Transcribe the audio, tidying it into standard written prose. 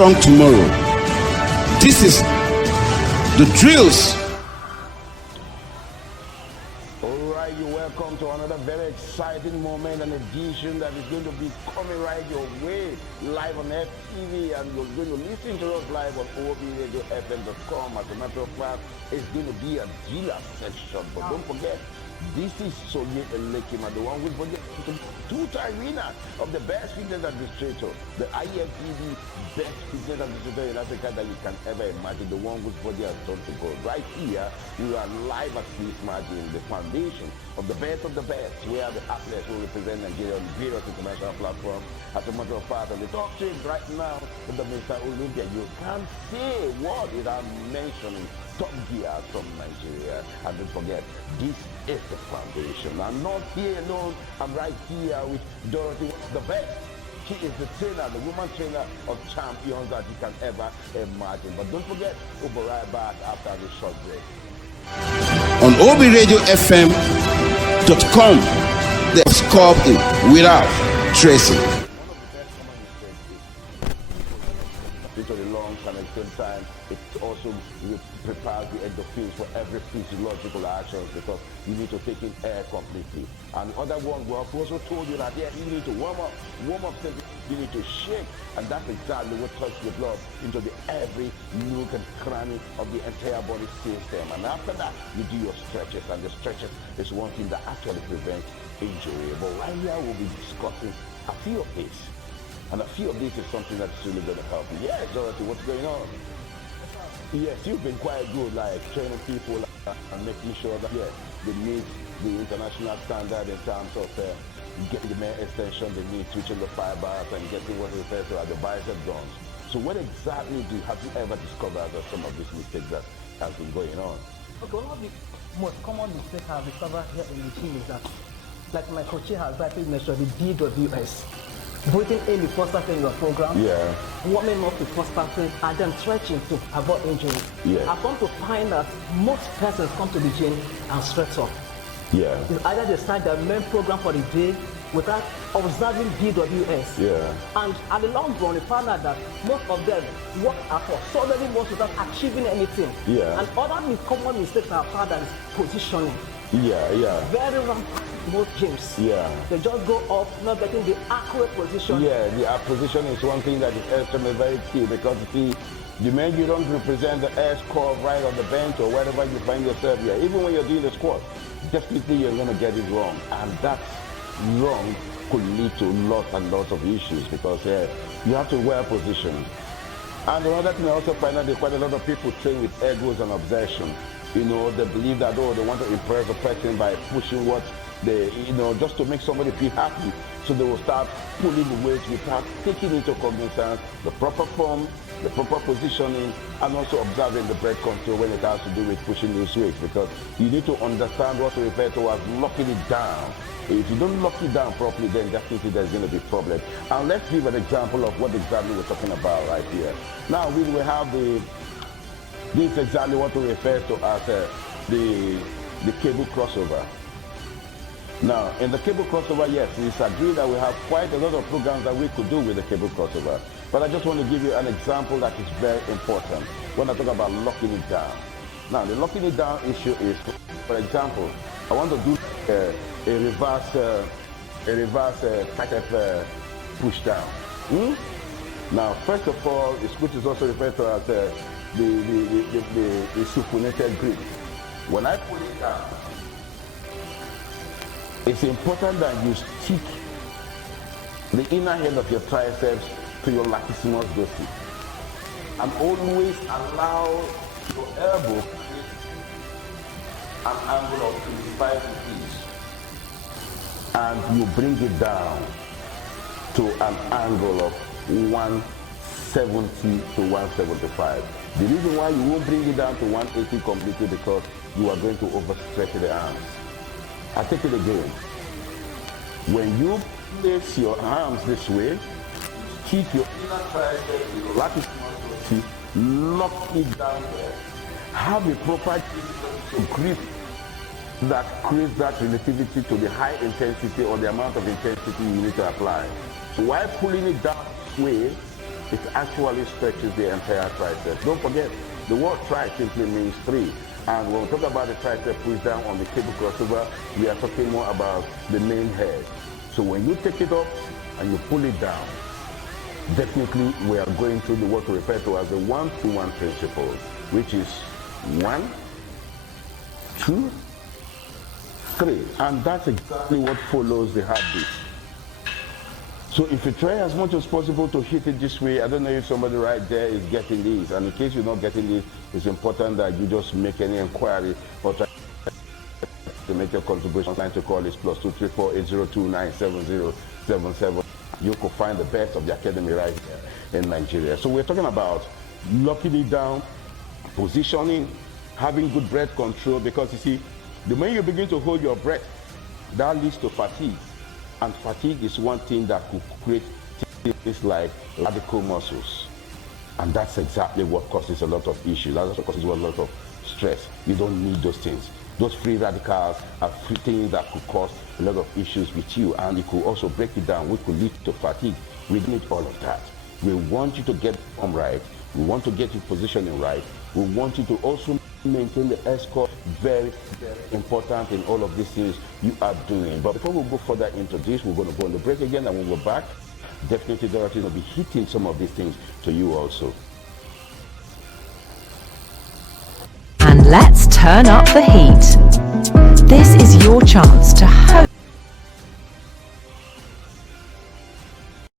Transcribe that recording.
strong tomorrow. This is the drills. Alright, you're welcome to another very exciting moment and edition that is going to be coming right your way, live on FTV, and you're going to listen to us live on OBRadioFM.com. As a matter of fact, it's going to be a dealer section, but don't forget, this is Soye Elekima, the one who's going to two-time winner of the best fitness administrator, the IFTV best fitness administrator in Africa that you can ever imagine, the one whose body has turned to gold. Right here, we are live at Peace Margin, the foundation of the best, where the athletes will represent Nigeria on various international platforms. As a matter of fact, on the top trade right now with the Mr. Olympia, you can't say what without mentioning Top Gear from Nigeria. And don't forget, this is the foundation. I'm not here alone. I'm right here with Dorothy, the best. She is the trainer, the woman trainer of champions that you can ever imagine. But don't forget, we'll be right back after this short break. On OBRadioFM.com, the scope in without tracing. Into the lungs, and at the same time, it also prepares the endorphins for every physiological actions, because you need to take in air completely. And the other one, we have also told you that you need to warm up simply, you need to shake, and that's exactly what touches the blood into the every nook and cranny of the entire body system. And after that, you do your stretches, and the stretches is one thing that actually prevents injury. But right here, we'll be discussing a few of these. And a few of these is something that's really going to help you. Yeah, Dorothy, what's going on? Yes, you've been quite good, like training people and making sure that, yeah, they meet the international standard in terms of getting the main extension they need, switching the fibers, and getting what we refer to as the bicep guns. So what exactly have you ever discovered of some of these mistakes that has been going on? Okay, one of the most common mistakes I've discovered here in the gym is that, like my coach here has rightly mentioned, the DWS. Breathing in the first part in your program, warming up the first part, and then stretching to avoid injury. I've come to find that most persons come to the gym and stretch up. It's either they start their main program for the day without observing DWS. And at the long run, we found out that most of them work for so many months without achieving anything. And other common mistakes I've found that is positioning. Very wrong. Most gyms. They just go up, not getting the accurate position. The position is one thing that is extremely very key, because you see, the minute you don't represent the air score right on the bench or wherever you find yourself here, even when you're doing the squat, definitely you're going to get it wrong. And that wrong could lead to lots and lots of issues, because you have to well position. And another thing I also find out, there's quite a lot of people train with egos and obsession. You know, they believe that, they want to impress a person by pushing what they, just to make somebody feel happy. So they will start pulling the weight without taking into cognizance the proper form, the proper positioning, and also observing the breath control when it has to do with pushing those weights, because you need to understand what we refer to as locking it down. If you don't lock it down properly, then definitely there's going to be a problem. And let's give an example of what exactly we're talking about right here. Now, we have this is exactly what we refer to as the cable crossover. Now, in the cable crossover, yes, it's agreed that we have quite a lot of programs that we could do with the cable crossover. But I just want to give you an example that is very important when I talk about locking it down. Now, the locking it down issue is, for example, I want to do a reverse type push down. Now, first of all, which is also referred to as the supinated grip. When I pull it down, it's important that you stick the inner head of your triceps to your latissimus dorsi, and always allow your elbow an angle of 25 degrees, and you bring it down to an angle of 170 to 175. The reason why you won't bring it down to 180 completely, because you are going to overstretch the arms. I take it again. When you place your arms this way, keep your inner tricep, your latissimus dorsi, lock it down there. Have a proper grip that creates that relativity to the high intensity or the amount of intensity you need to apply. So while pulling it down this way, it actually stretches the entire tricep. Don't forget, the word tri simply means 3. And when we talk about the tricep push down on the cable crossover, we are talking more about the main head. So when you take it up and you pull it down, definitely we are going through what we refer to as the 1-2-1 principle, which is 1, 2, 3. And that's exactly what follows the heartbeat. So if you try as much as possible to hit it this way, I don't know if somebody right there is getting this, and in case you're not getting this, it's important that you just make any inquiry or try to make your contribution. Line to call is +234 802 97077. You could find the best of the academy right here in Nigeria. So we're talking about locking it down, positioning, having good breath control, because you see, the moment you begin to hold your breath, that leads to fatigue. And fatigue is one thing that could create things like radical muscles. And that's exactly what causes a lot of issues. That's what causes a lot of stress. You don't need those things. Those free radicals are things that could cause a lot of issues with you, and it could also break it down, which could lead to fatigue. We need all of that. We want you to get form right. We want to get your positioning right. We want you to also maintain the S-core. Very, very important in all of these things you are doing. But before we go further into this, we're going to go on the break again, and when we're back, definitely Dorothy will be hitting some of these things to you also. And let's turn up the heat. This is your chance to host